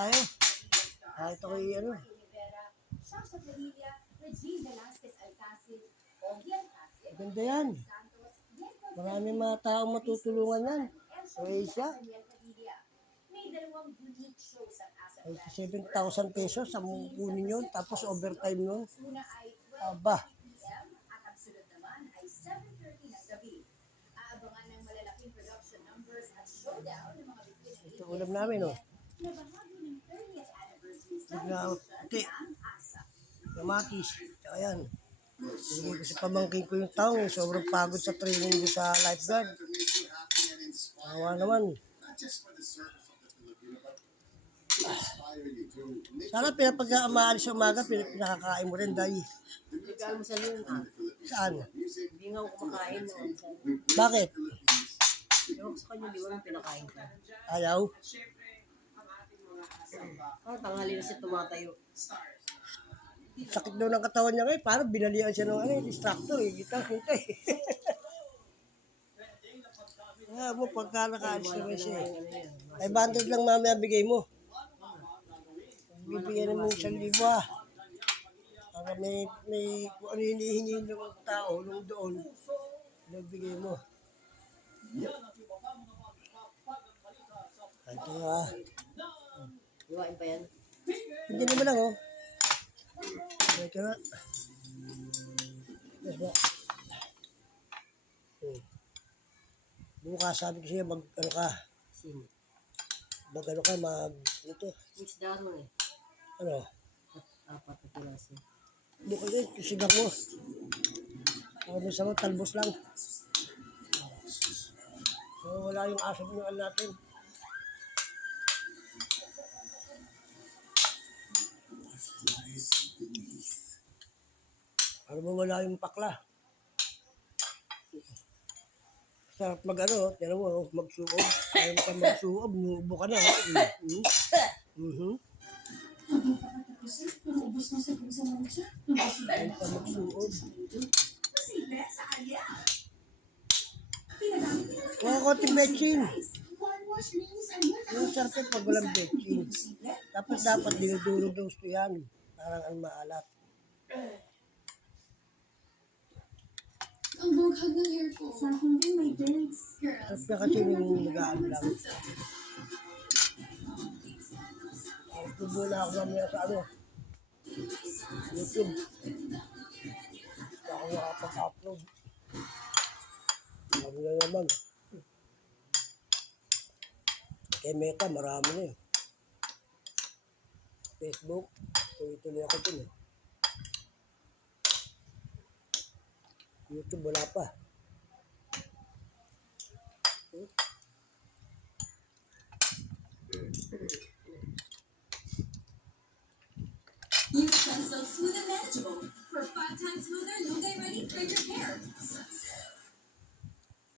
tayo. Ito ko ano. Maganda yan. Maraming mga taong matutulungan yan. Croatia. 7,000 pesos ang kunin yun. Tapos overtime nun. Aba. Ito ulam namin, oh. Tignaote. Kamatis. Tsaka yan. Hindi ko sa pamangkin ko yung taong. Sobrang pagod sa training ko sa lifeguard. Awa naman. Sana pinapag-maalis sa umaga, pinakakain mo rin, Day. Nag-almusal yun, Saan? Hindi nga ako kumakain. Bakit? Ewan ko sa kanya, di ba nang pinakain ka? Ayaw? Tanghali na siya tumatayo. Sakit daw ng katawan niya ngayon. Parang binalian siya ng distractor. Kita eh. Kaya mo, pagka nakaalis naman siya. 500 lang mamaya bigay mo. Bibigyan mo 1,000 Para may kung ano hinihingi ng tao nung doon, nagbigay mo. Ito nga. Iwain pa yan? Hindi naman lang, oh. Ito nga. Bukas sabi ko siya, mag-ano ka. Sino? Mag-ano ka, ito. Mix daron eh. Ano? Apat na piraso. Bukas yun, kusig ako. Ano sa mga talbos lang. So, wala yung aso ng natin. Para mawala yung pakla. Sarap mag-ano, tira mo, magsuob. Ayaw mo ka magsuob, nuubo ka na. Ayaw ka magsuob. Mga konting betchin. Yung sarap yung pag walang betchin. Tapos dapat dinudurog yung gusto yan. Parang ang maalat. Ang bughag ng hair ko. Sa hindi may dance. Tapos na kasi yung nagaan lang. Tubo na ako mamaya sa ano. YouTube. Ako nakapag-upload. Marami na naman. Kay Meta, marami na eh. Facebook, tuloy-tuloy ako dun eh. YouTube, wala pa. Use Sunsilk Smooth and Manageable for 5 times smoother, no-day ready for your hair. Sunsilk.